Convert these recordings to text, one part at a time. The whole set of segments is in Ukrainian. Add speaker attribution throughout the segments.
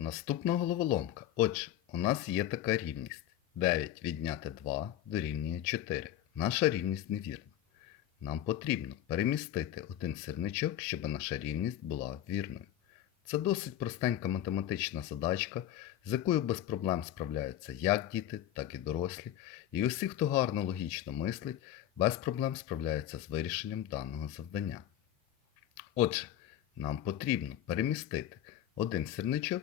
Speaker 1: Наступна головоломка. Отже, у нас є така рівність. 9 відняти 2 дорівнює 4. Наша рівність невірна. Нам потрібно перемістити один сірничок, щоб наша рівність була вірною. Це досить простенька математична задачка, з якою без проблем справляються як діти, так і дорослі, і усі, хто гарно логічно мислить, без проблем справляються з вирішенням даного завдання. Отже, нам потрібно перемістити один сірничок,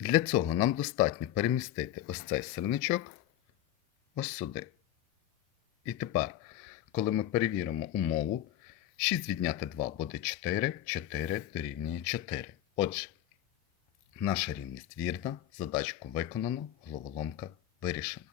Speaker 1: Для цього нам достатньо перемістити ось цей сирничок ось сюди. І тепер, коли ми перевіримо умову, 6 відняти 2 буде 4, 4 дорівнює 4. Отже, наша рівність вірна, задачку виконано, головоломка вирішена.